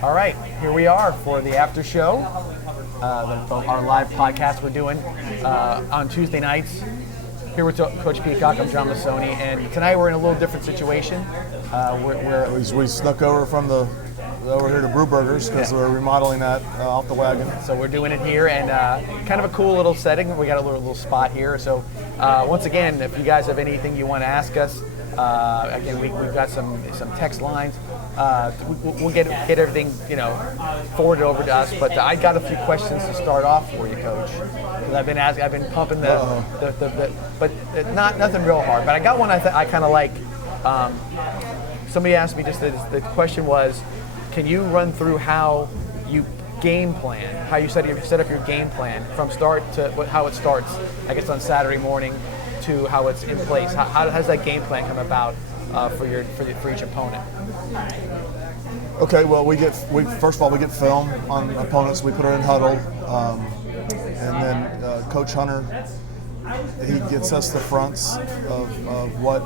All right, here we are for the after show, our live podcast we're doing on Tuesday nights. Here with Coach Peacock, I'm John Mussone, and tonight we're in a little different situation. We snuck over over here to Brewburgers because we're remodeling that off the wagon. So we're doing it here, and kind of a cool little setting. We got a little spot here. So once again, if you guys have anything you want to ask us, again we've got some text lines. We'll get everything forwarded over to us. But I got a few questions to start off for you, Coach. Because I've been pumping but nothing real hard. But I got one I kind of like. Somebody asked me the question was, can you run through how you game plan, how you set up your game plan from start to how it starts, I guess on Saturday morning, to how it's in place? How does that game plan come about for each opponent? Okay, well, first of all we get film on opponents. We put it in huddle, and then Coach Hunter, he gets us the fronts of what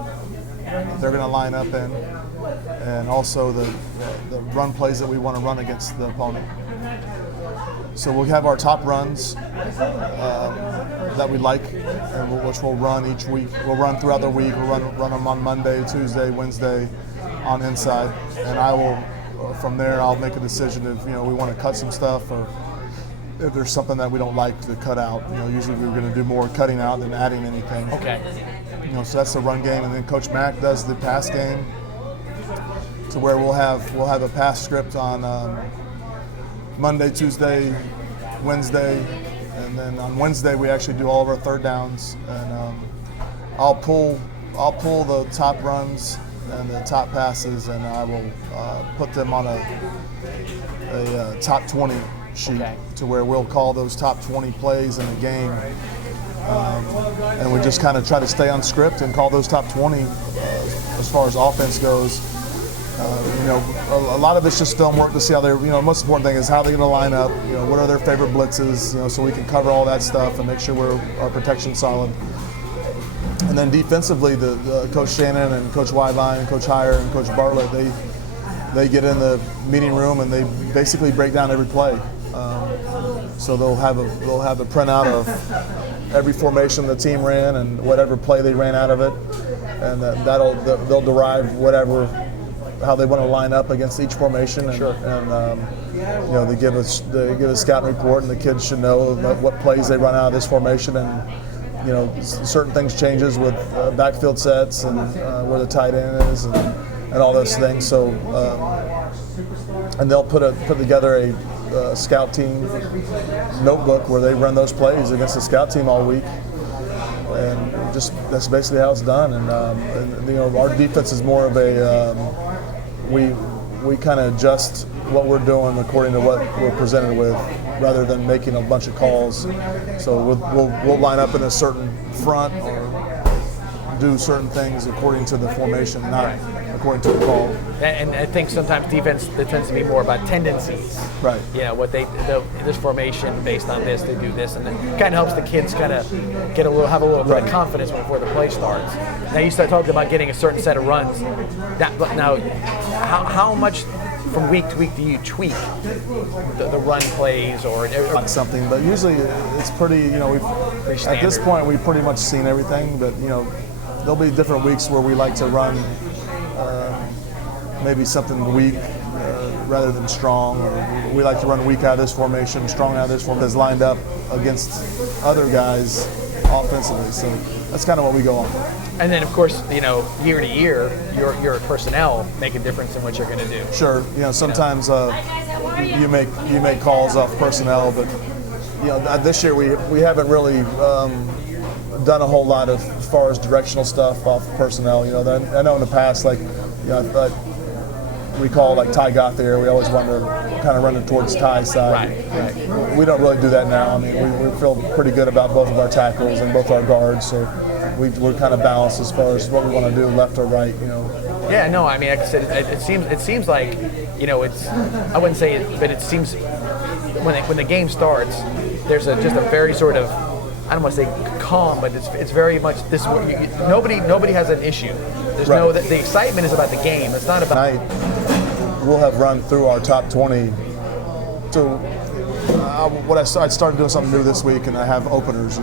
they're going to line up in, and also the run plays that we want to run against the opponent. So we'll have our top runs that we like, and which we'll run each week. We'll run throughout the week. We'll run them on Monday, Tuesday, Wednesday on inside, and I will from there I'll make a decision if we want to cut some stuff, or if there's something that we don't like to cut out. Usually we're going to do more cutting out than adding anything. Okay. So that's the run game, and then Coach Mack does the pass game, to where we'll have a pass script on Monday, Tuesday, Wednesday, and then on Wednesday we actually do all of our third downs, and I'll pull the top runs and the top passes, and I will put them on a top 20 sheet, to where we'll call those top 20 plays in the game. And we just kind of try to stay on script and call those top 20 as far as offense goes. A lot of it's just film work to see how they're, the most important thing is how they're going to line up, what are their favorite blitzes, so we can cover all that stuff and make sure our protection's solid. And then defensively, the Coach Shannon and Coach Wideline and Coach Heyer and Coach Bartlett, they get in the meeting room and they basically break down every play. So they'll have a printout of every formation the team ran and whatever play they ran out of it, and they'll derive how they want to line up against each formation. And, sure. And they give us a scout report, and the kids should know what plays they run out of this formation, and certain things changes with backfield sets and where the tight end is and all those things. So and they'll put together a scout team notebook where they run those plays against the scout team all week, and that's basically how it's done. And our defense is more of a we kind of adjust what we're doing according to what we're presented with, rather than making a bunch of calls. So we'll line up in a certain front or do certain things according to the formation, not according to the call. And I think sometimes defense, it tends to be more about tendencies. Right. What this formation based on this, they do this, and it kind of helps the kids kind of have a little bit of confidence before the play starts. Now you start talking about getting a certain set of runs. Now, how much from week to week do you tweak the run plays or something? But usually it's pretty. At this point we've pretty much seen everything. But there'll be different weeks where we like to run maybe something weak rather than strong, or we like to run weak out of this formation, strong out of this formation that's lined up against other guys offensively. So that's kind of what we go on. And then, of course, year to year, your personnel make a difference in what you're going to do. Sure. Sometimes you make calls off personnel, but this year we haven't really done a whole lot as far as directional stuff off personnel. I know in the past, we call Ty got there. We always wanted to kind of run it towards Ty's side. Right. We don't really do that now. I mean, we feel pretty good about both of our tackles and both our guards, so we're kind of balanced as far as what we want to do, left or right. Yeah, no, I mean, like I said, it seems like, it's, I wouldn't say it, but it seems when the game starts, there's just a very sort of, I don't want to say calm, but it's very much this. Nobody has an issue. There's the excitement is about the game. It's not about. we'll have run through our top 20 to I started doing something new this week, and I have openers.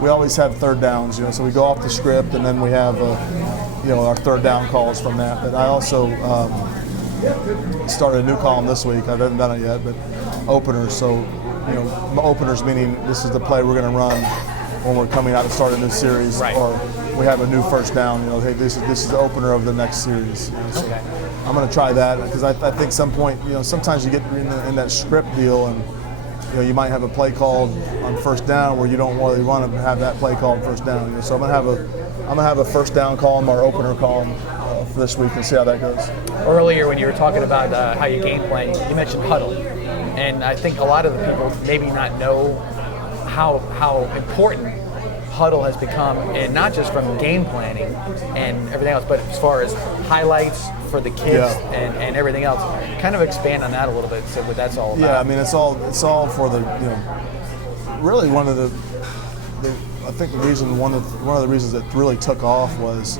We always have third downs. So we go off the script, and then we have our third down calls from that. But I also started a new column this week. I haven't done it yet, but openers. So openers meaning this is the play we're going to run when we're coming out to start a new series, right. Or we have a new first down. Hey, this is the opener of the next series. So okay. I'm going to try that because I think some point, sometimes you get in that script deal, and you might have a play called on first down where you don't really want to have that play called first down. So I'm going to have a first down column or opener column for this week and see how that goes. Earlier, when you were talking about how you game plan, you mentioned huddle, and I think a lot of the people maybe not know how important huddle has become, and not just from game planning and everything else, but as far as highlights for the kids and everything else. Kind of expand on that a little bit, so what that's all about. Yeah, I mean it's all for the really one of the I think one of the reasons that really took off was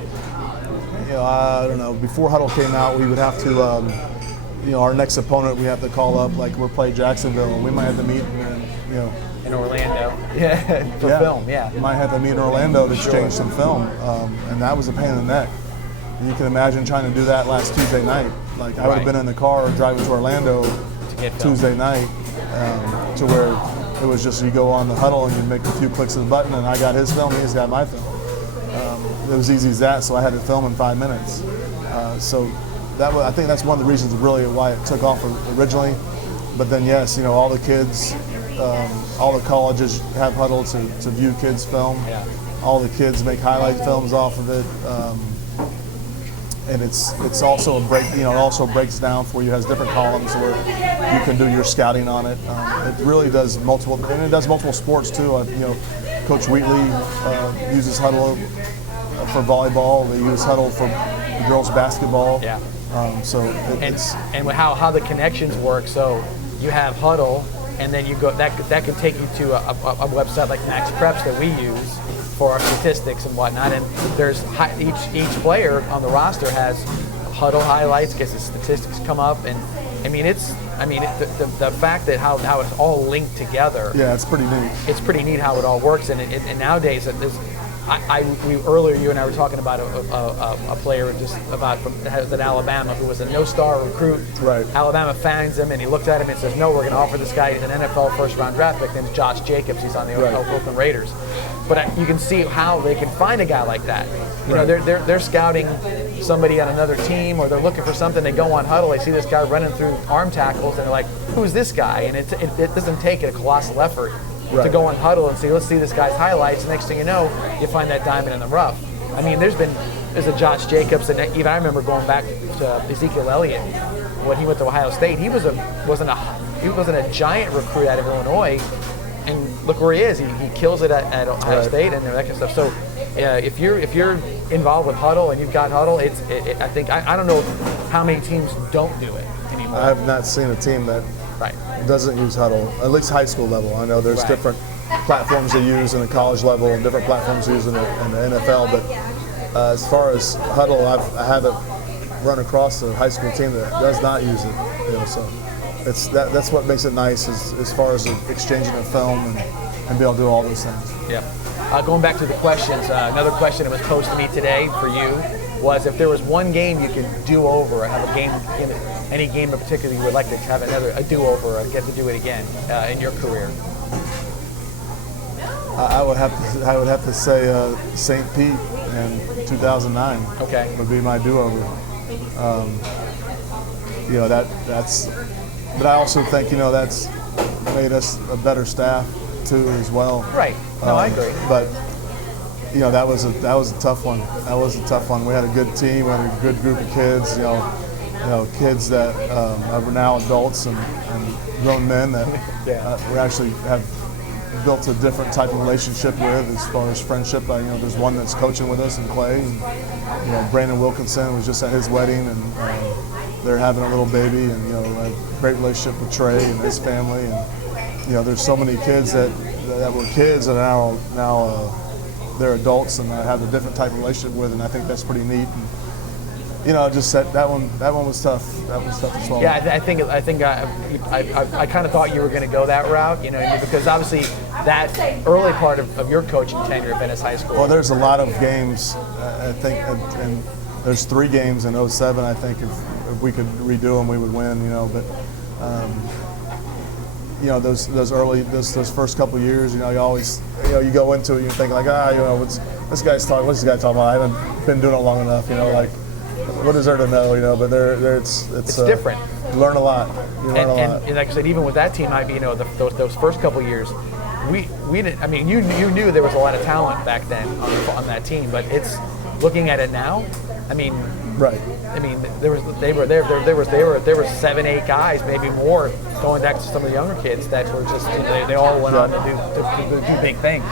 I don't know, before huddle came out, we would have to our next opponent we have to call up, like we're playing Jacksonville, and we might have to meet in Orlando, for film, You might have to meet in Orlando to exchange some film, and that was a pain in the neck. And you can imagine trying to do that last Tuesday night. Like I would have been in the car driving to Orlando Tuesday night, to where it was just you go on the huddle and you make a few clicks of the button, and I got his film, he's got my film. It was easy as that, so I had to film in 5 minutes. So I think that's one of the reasons really why it took off originally. But then yes, all the kids. All the colleges have huddle to view kids' film. Yeah. All the kids make highlight films off of it, and it's also it also breaks down for you. Has different columns where you can do your scouting on it. It really does multiple, and it does multiple sports too. Coach Wheatley uses huddle for volleyball. They use huddle for girls basketball. Yeah. And how the connections work. So you have huddle. And then you go. That could take you to a website like Max Preps that we use for our statistics and whatnot. And there's each player on the roster has huddle highlights, gets the statistics come up, and the fact that how it's all linked together. Yeah, it's pretty neat. It's pretty neat how it all works. And nowadays earlier you and I were talking about a player that was at Alabama who was a no-star recruit. Right. Alabama finds him and he looked at him and says, "No, we're going to offer this guy an NFL first-round draft pick." Named Josh Jacobs. He's on the Oakland Raiders. But you can see how they can find a guy like that. They're scouting somebody on another team, or they're looking for something. They go on huddle. They see this guy running through arm tackles, and they're like, "Who's this guy?" And it doesn't take a colossal effort. Right. To go on huddle and say, let's see this guy's highlights. The next thing you know, you find that diamond in the rough. I mean, there's a Josh Jacobs, and even I remember going back to Ezekiel Elliott when he went to Ohio State. He wasn't a giant recruit out of Illinois, and look where he is. He kills it at Ohio State and that kind of stuff. So if you're involved with huddle and you've got huddle, I don't know how many teams don't do it anymore. I have not seen a team that doesn't use huddle, at least high school level. I know there's different platforms they use in the college level and different platforms they use in the NFL, but as far as huddle, I haven't run across a high school team that does not use it. So that's what makes it nice as far as exchanging a film and be able to do all those things. Yeah. Going back to the questions, another question that was posed to me today for you was if there was one game you could do over, or have a game, any game in particular you would like to have a do-over, or get to do it again in your career. I would have to say St. Pete in 2009. Okay. Would be my do-over. That's. But I also think that's made us a better staff too as well. Right. No, I agree. But that was a tough one. That was a tough one. We had a good team. We had a good group of kids. Kids that are now adults and grown men that we actually have built a different type of relationship with as far as friendship. There's one that's coaching with us in Clay. And, Brandon Wilkinson was just at his wedding, and they're having a little baby, and a great relationship with Trey and his family. And there's so many kids that were kids and now they're adults, and I have a different type of relationship with, and I think that's pretty neat. just that one was tough. That was tough to swallow. Yeah, I think I kind of thought you were going to go that route, because obviously that early part of your coaching tenure at Venice High School. Well, there's a lot of games, I think, and there's 3 games in 2007. I think if we could redo them, we would win. But those first couple of years, you always, you go into it, you think like, what's this guy talking about? I haven't been doing it long enough, like. What is there to know, but it's different. You learn a lot. And like I said, even with that team, those first couple of years, we didn't. I mean, you knew there was a lot of talent back then on that team, but it's looking at it now. I mean, right. I mean, there was 7-8 guys, maybe more, going back to some of the younger kids that were just they all went on to do big things.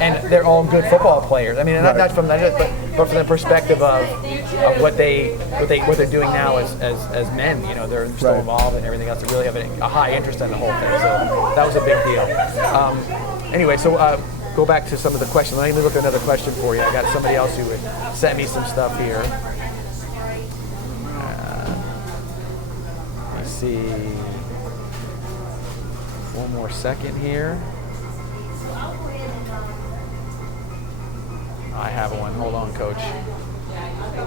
And they're all good football players. I mean, not from that, but from the perspective of what they're doing now as men. They're still involved and everything else. They really have a high interest in the whole thing. So that was a big deal. Anyway, so go back to some of the questions. Let me look at another question for you. I got somebody else who sent me some stuff here. Let me see. One more second here. I have one. Hold on, Coach.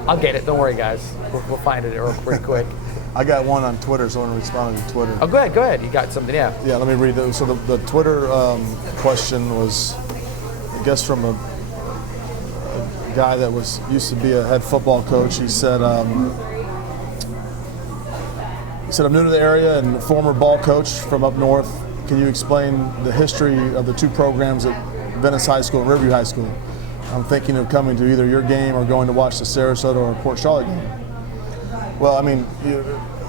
I'll get it. Don't worry, guys. We'll find it pretty quick. I got one on Twitter, so I want to respond to Twitter. Oh, go ahead. You got something, yeah. Yeah, let me read it. So the Twitter question was, I guess, from a guy that used to be a head football coach. He said, I'm new to the area and former ball coach from up north. Can you explain the history of the 2 programs at Venice High School and Riverview High School? I'm thinking of coming to either your game or going to watch the Sarasota or Port Charlotte game. Well, I mean,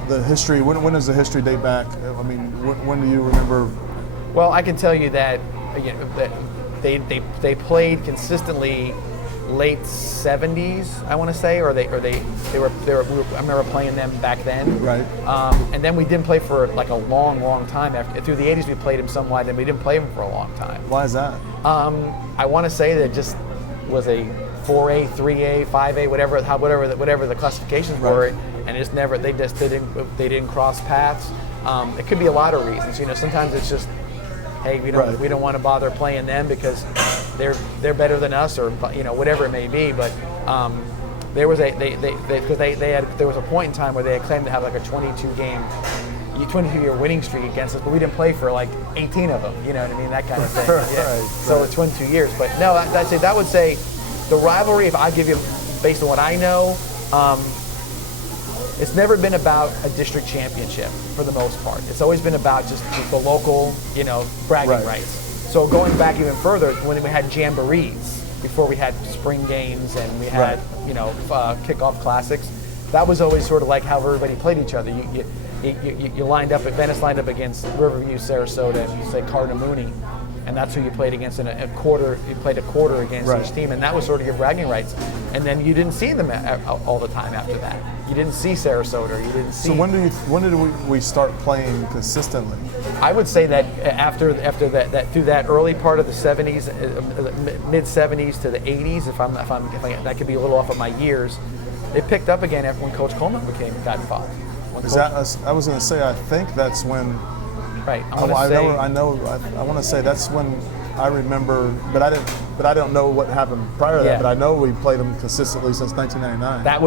the history, when does the history date back? I mean, when do you remember? Well, I can tell you that, that they played consistently late 70s, I want to say, or they were I remember playing them back then. Right. And then we didn't play for like a long time. Through the 80s we played them somewhat, and we didn't play them for a long time. Why is that? I want to say that it just was a 4A, 3A, 5A, whatever the classifications were, and it's never they didn't cross paths. It could be a lot of reasons. Sometimes it's just, hey, we don't want to bother playing them because they're better than us, or whatever it may be. But there was there was a point in time where they had claimed to have like a 22-year winning streak against us, but we didn't play for like 18 of them. You know what I mean? That kind of thing. Yeah. So it's 22 years. But no, that would say the rivalry. If I give you, based on what I know, it's never been about a district championship for the most part. It's always been about just the local, bragging rights. So going back even further, when we had jamborees, before we had spring games and we had kickoff classics, that was always sort of like how everybody played each other. You lined up, Venice lined up against Riverview, Sarasota, and you say Carnamooney, and that's who you played against in a quarter. You played a quarter against each team, and that was sort of your bragging rights. And then you didn't see them all the time after that. You didn't see Sarasota. You didn't see. So when did we start playing consistently? I would say that after that through that early part of the 70s, mid 70s to the 80s, if I that could be a little off of my years. It picked up again after when Coach Coleman got involved. I was going to say, I think that's when. Right. I want to say that's when I remember, but I don't know what happened prior to that. But I know we played them consistently since 1999. That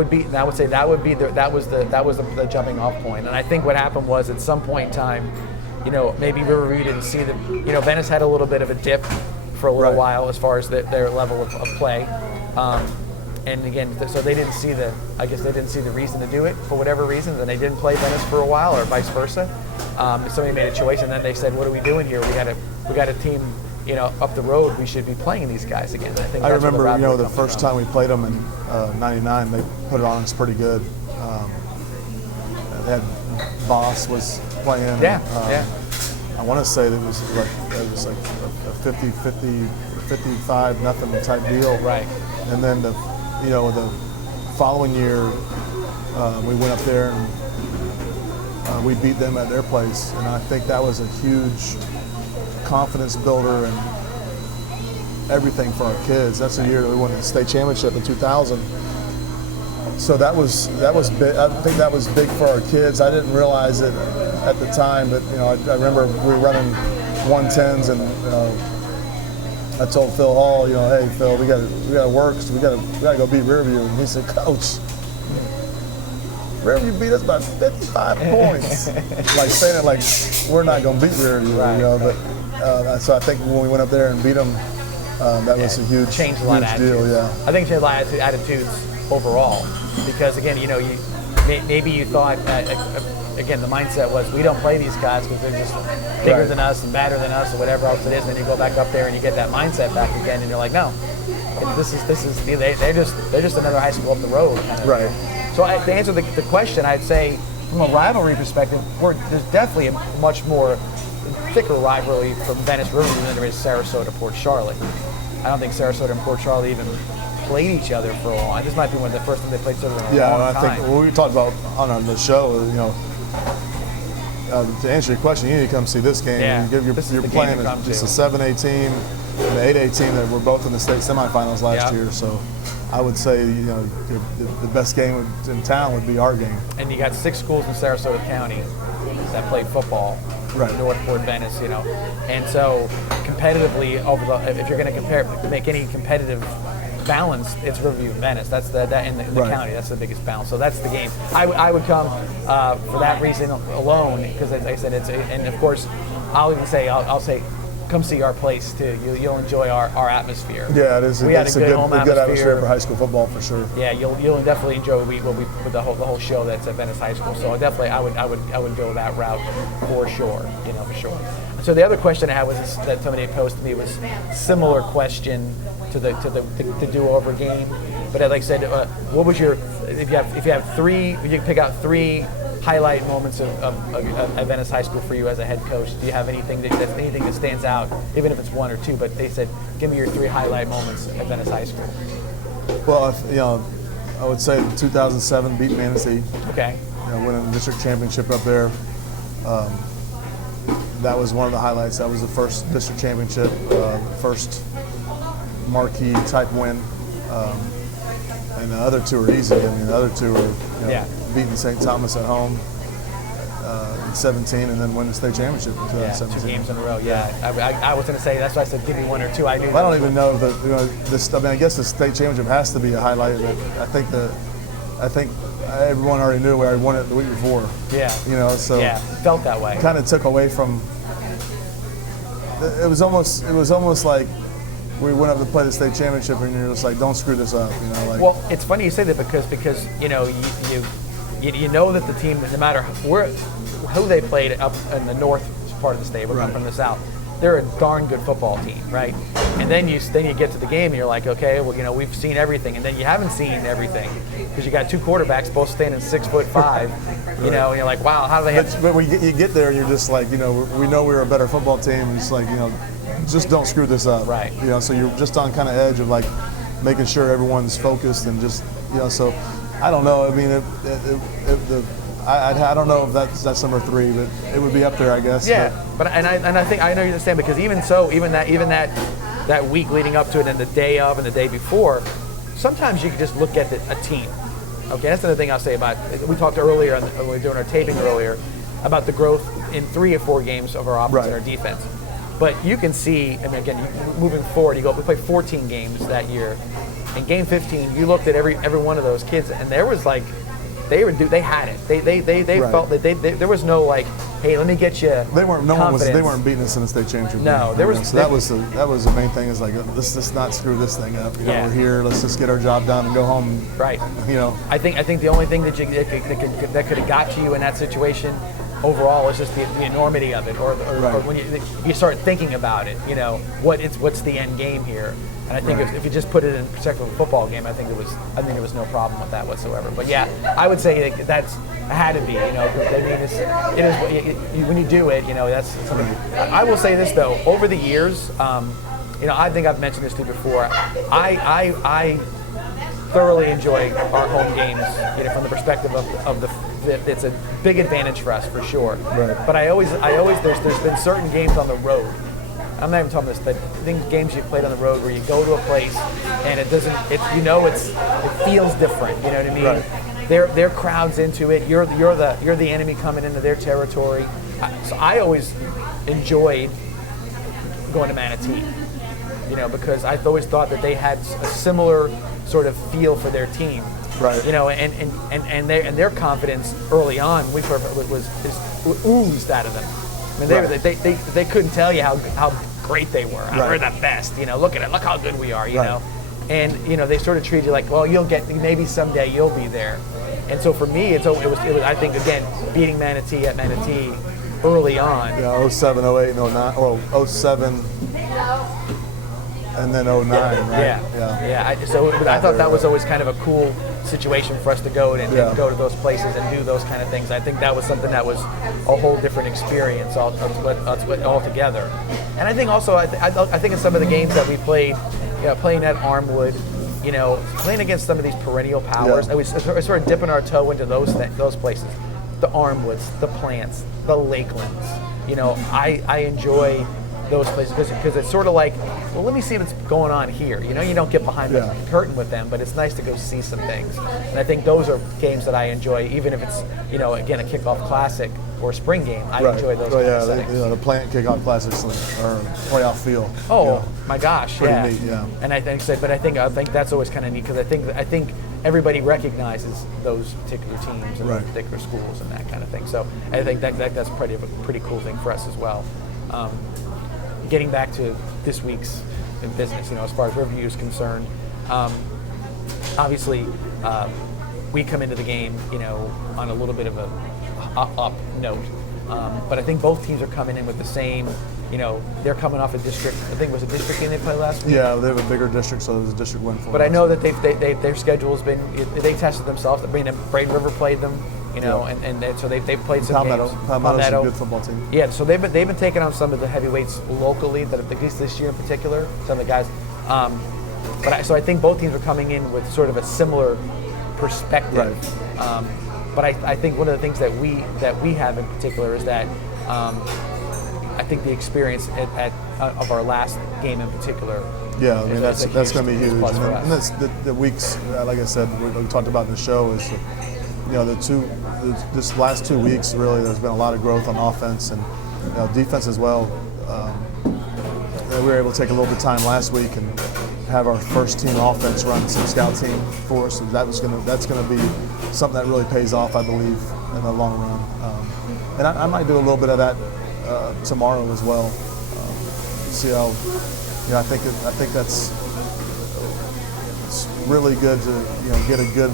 was the jumping off point. And I think what happened was at some point in time, maybe Riverview didn't see them. Venice had a little bit of a dip for a little while as far as their level of play. And again, so they didn't see the reason to do it for whatever reason, and they didn't play Venice for a while, or vice versa. Somebody made a choice, and then they said, "What are we doing here? We got a team, up the road. We should be playing these guys again." I remember, the first time we played them in '99, they put it on us pretty good. They had Boss was playing. I want to say that it was like a 50-50, 55-0 type deal. Right. And then the following year, we went up there and we beat them at their place, and I think that was a huge confidence builder and everything for our kids. That's the year that we won the state championship in 2000. So that was big. I think that was big for our kids. I didn't realize it at the time, but I remember we were running 110s, and I told Phil Hall, hey Phil, we got to work. So we got to go beat Riverview. And he said, Coach, Riverview beat us by 55 points. Like saying it like we're not going to beat Riverview, But so I think when we went up there and beat them, that was a huge, changed a lot of attitudes. Deal. Yeah, I think it changed a lot of attitudes overall, because again, maybe you thought again the mindset was we don't play these guys because they're just bigger than us and badder than us or whatever else it is. And then you go back up there and you get that mindset back again, and you're like, no, this is they're just another high school up the road. Right. So to answer the question, I'd say from a rivalry perspective, there's definitely a much more thicker rivalry from Venice Riverview than there is Sarasota Port Charlotte. I don't think Sarasota and Port Charlotte even played each other for a long. This might be one of the first times they played each other in a long time. I think what we talked about on the show, to answer your question, you need to come see this game. Yeah, You're playing it's a 7A team and an 8A team that were both in the state semifinals last year. So I would say the best game in town would be our game. And you got 6 schools in Sarasota County that played football. Right. Northport, Venice, and so competitively, if you're going to make any competitive balance, it's Riverview and Venice. That's that in the county. That's the biggest balance. So that's the game. I would come for that reason alone, because as I said, and of course, I'll say, come see our place too. You'll enjoy our atmosphere. Yeah, it is. We had a good home atmosphere for high school football for sure. Yeah, you'll definitely enjoy with the whole show that's at Venice High School. So definitely, I would go that route for sure. For sure. So the other question I had was that somebody posted me was similar question to the do-over game. But like I said, what was your if you have 3, if you could pick out 3 highlight moments of Venice High School for you as a head coach? Do you have anything that stands out, even if it's 1 or 2? But they said, give me your 3 highlight moments at Venice High School. Well, I would say 2007 beat Manistee. Okay. Winning the district championship up there. That was one of the highlights. That was the first district championship, first marquee type win. And the other 2 are easy. The other 2 are beating St. Thomas at home in 17, and then win the state championship in 2017. 2 games in a row. Yeah, I was going to say, that's why I said give me 1 or 2. I don't even know if I guess the state championship has to be a highlight. But I think everyone already knew where I won it the week before. Yeah. So it felt that way. Kind of took away from. It was almost like we went up to play the state championship, and you're just like, don't screw this up. Well, it's funny you say that because you know that the team, no matter who they played up in the north part of the state, we're from the south, they're a darn good football team, right? And then you get to the game and you're like, okay, well, we've seen everything, and then you haven't seen everything because you got 2 quarterbacks both standing 6'5", and you're like, wow, how do they have? But when you get there, you're just like, we know we're a better football team. And it's like, just don't screw this up, right? So you're just on kind of edge of like making sure everyone's focused and just, so I don't know. I mean, I don't know if that's number 3, but it would be up there, I guess. Yeah, but I think I know you understand, because even that week leading up to it and the day of and the day before, sometimes you can just look at a team. Okay, that's another thing I'll say about. We talked earlier when we were doing our taping earlier about the growth in 3 or 4 games of our offense and our defense. But you can see, again, moving forward, we played 14 games that year. In game 15, you looked at every one of those kids, and there was like. They had it. They felt that there was no like, hey, let me get you. They weren't beating us in the state championship. No, there was. So that was the main thing. Is like, let's just not screw this thing up. We're here. Let's just get our job done and go home. Right. I think the only thing that could have got to you in that situation overall is just the enormity of it, or when you start thinking about it. What's the end game here? And I think if you just put it in perspective of a football game, I think there was no problem with that whatsoever. But yeah, I would say that's had to be. It is when you do it. That's something. I will say this though, over the years, I think I've mentioned this to you before. I thoroughly enjoy our home games. From the perspective of it's a big advantage for us for sure. Right. But I always there's been certain games on the road. I'm not even talking this, but games you've played on the road where you go to a place and it feels different. You know what I mean? Right. Their crowd's into it. You're the enemy coming into their territory. So I always enjoyed going to Manatee, because I've always thought that they had a similar sort of feel for their team. Right. And their confidence early on, was oozed out of them. I mean, they couldn't tell you how great they were. We're the best. Look at it. Look how good we are. You know, and they sort of treat you like, well, maybe someday you'll be there. And so for me, it was I think again beating Manatee at Manatee early on. Yeah, 07, 08, and 09. Well, 07. And then 09, right? Yeah. I thought that was always kind of a cool situation for us to go and go to those places and do those kind of things. I think that was something that was a whole different experience altogether. And I think also, I think in some of the games that we played, playing at Armwood, playing against some of these perennial powers, I was sort of dipping our toe into those places. The Armwoods, the Plants, the Lakelands. I enjoy those places because it's sort of like, well, let me see what's going on here. You don't get behind the curtain with them, but it's nice to go see some things. And I think those are games that I enjoy, even if it's again a kickoff classic or a spring game. I enjoy those. Kind of settings. The Plant kickoff classics are playoff feel. Oh my gosh, pretty neat, yeah. And I think that's always kind of neat because I think everybody recognizes those particular teams and those particular schools and that kind of thing. So I think that's a pretty cool thing for us as well. Getting back to this week's business, as far as Riverview is concerned, obviously we come into the game, on a little bit of a up note, but I think both teams are coming in with the same, they're coming off a district. I think it was a district game they played last week. Yeah, they have a bigger district, so it was a district win for them. But I know that their schedule has been, they tested themselves. Braden River played them. And so they've played some games. Palmetto's a good football team. Yeah, so they've been taking on some of the heavyweights locally, that at least this year in particular, some of the guys. So I think both teams are coming in with sort of a similar perspective. Right. But I think one of the things that we have in particular is that I think the experience of our last game in particular. Yeah, I mean that's going to be huge. And that's the weeks, like I said, we talked about in the show is. This last 2 weeks, really, there's been a lot of growth on offense and defense as well. We were able to take a little bit of time last week and have our first team offense run some scout team for us. So that's going to be something that really pays off, I believe, in the long run. And I might do a little bit of that tomorrow as well. See how I think that's it's really good to get a good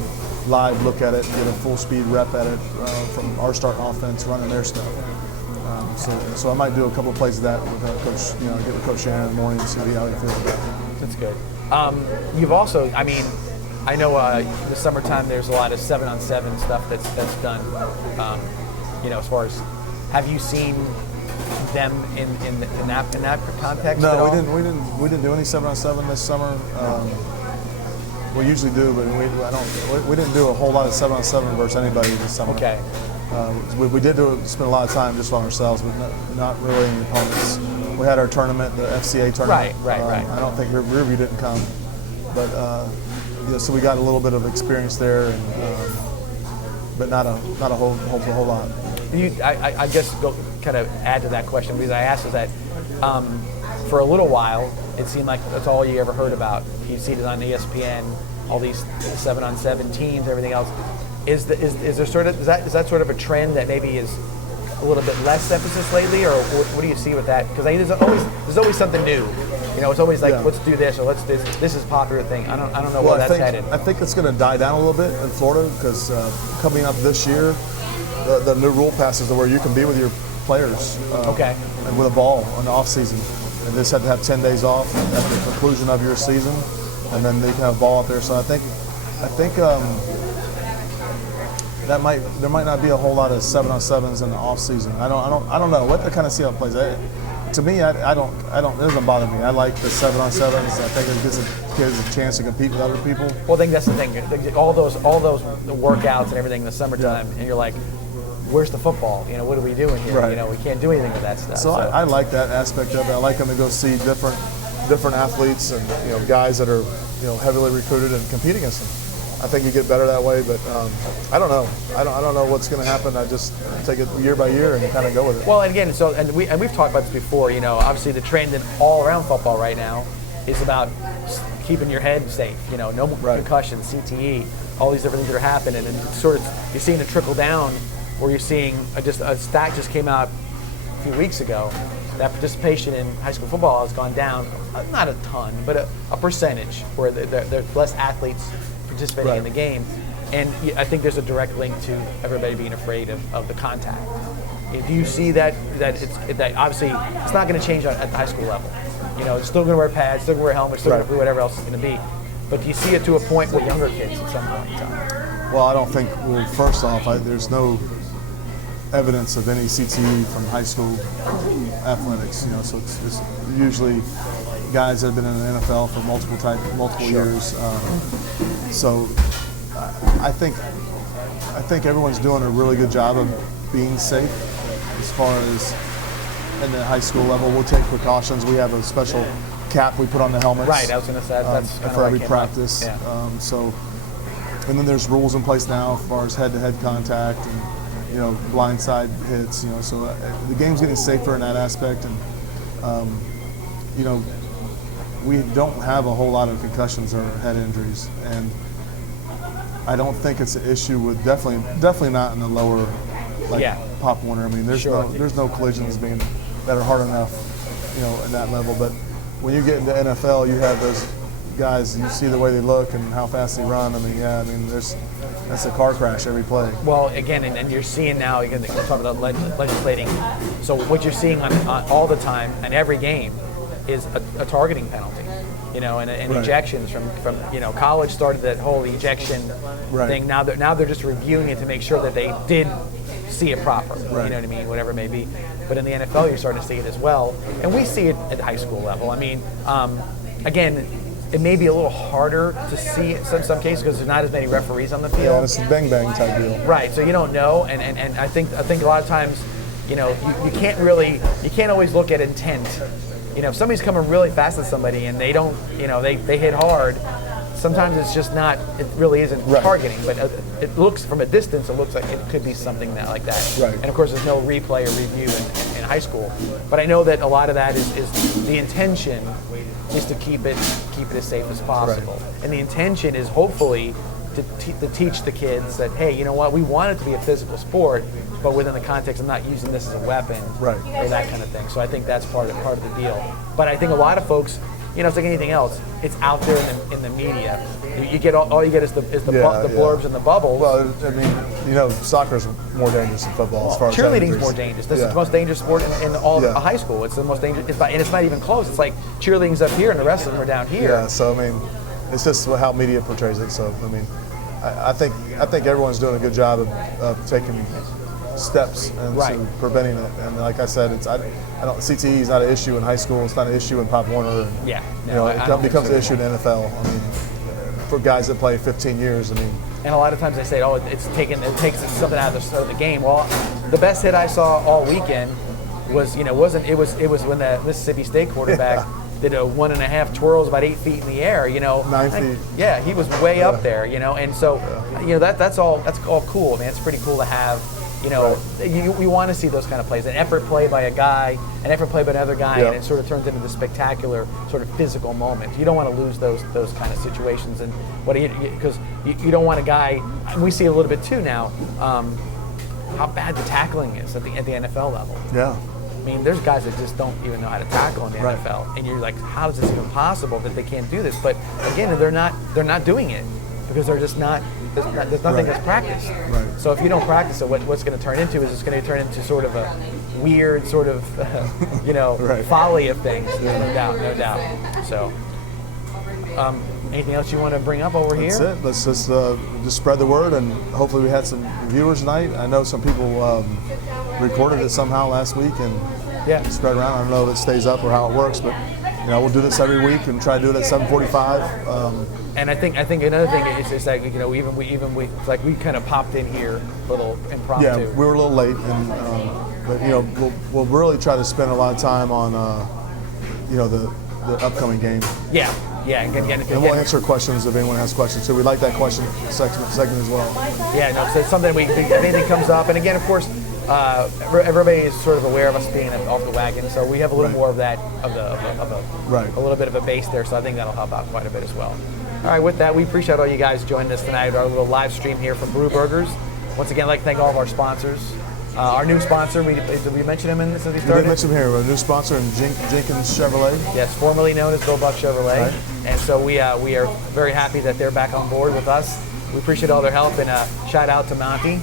live look at it, get a full speed rep at it from our starting offense running their stuff. So I might do a couple of plays of that with Coach, get with Coach Shannon in the morning and see how he feels about it. That's good. You've also, I know the summertime there's a lot of 7-on-7 stuff that's done. As far as, have you seen them in that context? No, we didn't do any 7-on-7 this summer. We usually do, but we didn't do a whole lot of 7-on-7 versus anybody this summer. Okay. We did spend a lot of time just on ourselves, but not really any opponents. We had our tournament, the FCA tournament. Right. I don't think Riverview didn't come, but so we got a little bit of experience there, but not a whole lot. I guess go kind of add to that question because I asked is that for a little while it seemed like that's all you ever heard about. You see it on ESPN, all these 7-on-7 teams, everything else. Is there sort of is that sort of a trend that maybe is a little bit less emphasis lately, or what do you see with that? Because there's always something new. It's always like let's do this or let's do this. This is a popular thing. I don't know where that's headed. I think it's going to die down a little bit in Florida because coming up this year, the new rule passes to where you can be with your players and with a ball in the off season. And just have to have 10 days off at the conclusion of your season, and then they can have a ball out there. So I think there might not be a whole lot of 7-on-7s in the off season. I don't know. We'll have to kind of see how it plays. To me, it doesn't bother me. I like the 7-on-7s. I think it gives the kids a chance to compete with other people. Well, I think that's the thing. All those workouts and everything in the summertime, and you're like, where's the football? What are we doing here? Right. We can't do anything with that stuff. So I like that aspect of it. I like them to go see different athletes and guys that are heavily recruited and compete against them. I think you get better that way, but I don't know. I don't know what's going to happen. I just take it year by year and kind of go with it. Well, and again, we've talked about this before. Obviously the trend in all around football right now is about keeping your head safe. No concussions, CTE, all these different things that are happening, and sort of you're seeing a trickle down where you're seeing a stat just came out a few weeks ago that participation in high school football has gone down, not a ton, but a percentage where there's less athletes participating in the game. And I think there's a direct link to everybody being afraid of the contact. Do you see that obviously it's not going to change at the high school level? They're still going to wear pads, still going to wear helmets, still going to do whatever else it's going to be. But do you see it to a point with younger kids at some point in time? Well, I don't think. Well, first off, there's no evidence of any CTE from high school athletics. So it's usually guys that have been in the NFL for multiple years. So I think everyone's doing a really good job of being safe as far as in the high school level. We'll take precautions. We have a special cap we put on the helmets. Right, I was going to say that's for every practice. Yeah. And then there's rules in place now as far as head-to-head contact and blindside hits. So the game's getting safer in that aspect, and we don't have a whole lot of concussions or head injuries, and I don't think it's an issue with definitely not in the lower Pop Warner. I mean, there's no collisions that are hard enough, in that level. But when you get into NFL, you have those guys, and you see the way they look and how fast they run. That's a car crash every play. Well, again, and you're seeing now, you're talking about legislating. So what you're seeing on all the time in every game is a targeting penalty, and ejections from college started that whole ejection thing. Now they're just reviewing it to make sure that they did see it proper. Right. You know what I mean? Whatever it may be. But in the NFL, you're starting to see it as well, and we see it at the high school level. Again, it may be a little harder to see in some cases because there's not as many referees on the field. Yeah, it's a bang type deal. Right, so you don't know, and I think a lot of times, you can't always look at intent. If somebody's coming really fast at somebody and they don't, they hit hard, sometimes it's just not, it really isn't targeting, but it looks from a distance, it looks like it could be something like that. Right. And of course, there's no replay or review in high school, but I know that a lot of that is the intention is to keep it as safe as possible. Right. And the intention is hopefully to teach the kids that, hey, you know what, we want it to be a physical sport, but within the context of not using this as a weapon or that kind of thing. So I think that's part of the deal. But I think a lot of folks, it's like anything else, it's out there in the media. You get all you get is the blurbs and the bubbles. Well, soccer's more dangerous than football as far as cheerleading's more dangerous. This is the most dangerous sport in all of high school. It's the most dangerous, and it's not even close. It's like cheerleading's up here and the rest of them are down here. Yeah, so it's just how media portrays it. So I think everyone's doing a good job of taking steps and preventing it. And like I said, CTE is not an issue in high school. It's not an issue in Pop Warner. It becomes an issue in the NFL. For guys that play 15 years, And a lot of times they say, it takes something out of the game. Well, the best hit I saw all weekend was, it was when the Mississippi State quarterback did a 1.5 twirls about 8 feet in the air. 9 feet. Yeah, he was way up there. And so, that's all cool, man. It's pretty cool to have. We want to see those kind of plays. An effort play by a guy, an effort play by another guy, and it sort of turns into this spectacular sort of physical moment. You don't want to lose those kind of situations, and because you don't want a guy. And we see a little bit too now how bad the tackling is at the NFL level. Yeah. There's guys that just don't even know how to tackle in the NFL, and you're like, how is this even possible that they can't do this? But again, they're not doing it because they're just not. There's nothing that's practiced. Right. So if you don't practice it, what's going to turn into is it's going to turn into sort of a weird sort of, folly of things. No doubt. So, anything else you want to bring up over here? That's it. Let's just spread the word, and hopefully we had some viewers tonight. I know some people recorded it somehow last week and spread around. I don't know if it stays up or how it works, but we'll do this every week and try to do it at 7:45. And I think another thing is like even we like we kind of popped in here a little impromptu. Yeah, we were a little late, but we'll really try to spend a lot of time on the upcoming game. Yeah. And we'll answer questions if anyone has questions. So we like that question segment as well. Yeah, no, so it's something if anything comes up, and again, of course, everybody is sort of aware of us being off the wagon, so we have a little more of that a little bit of a base there. So I think that'll help out quite a bit as well. All right, with that, we appreciate all you guys joining us tonight, our little live stream here from Brew Burgers. Once again, I'd like to thank all of our sponsors. Our new sponsor, did we mention him since he started? We did mention him here. Our new sponsor in Jenkins Chevrolet. Yes, formerly known as Bill Buck Chevrolet. Right. And so we are very happy that they're back on board with us. We appreciate all their help, and shout out to Monty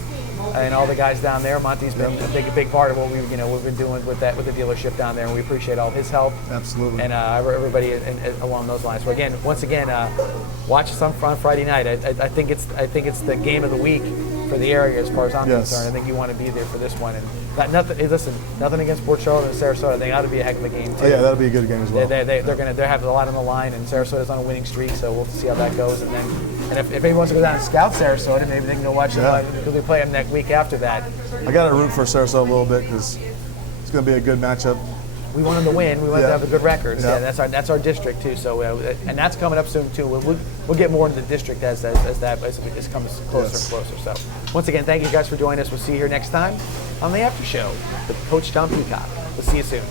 and all the guys down there. Monty's been a big part of what we've been doing with the dealership down there, and we appreciate all his help. Absolutely. And everybody along those lines. So again, once again, watch us on Friday night. I think it's the game of the week for the area as far as I'm concerned. I think you want to be there for this one. And nothing against Port Charlotte and Sarasota. They ought to be a heck of a game too. Oh, yeah, that'll be a good game as well. They're having a lot on the line, and Sarasota's on a winning streak, so we'll see how that goes. And if anybody wants to go down and scout Sarasota, maybe they can go watch them. They play them next week after that. I got to root for Sarasota a little bit because it's going to be a good matchup. We want them to win. We want them to have a good record. Yeah. That's our district too. So and that's coming up soon too. We'll get more into the district as it comes closer and closer. So once again, thank you guys for joining us. We'll see you here next time on the after show with Coach Tom Peacock. We'll see you soon.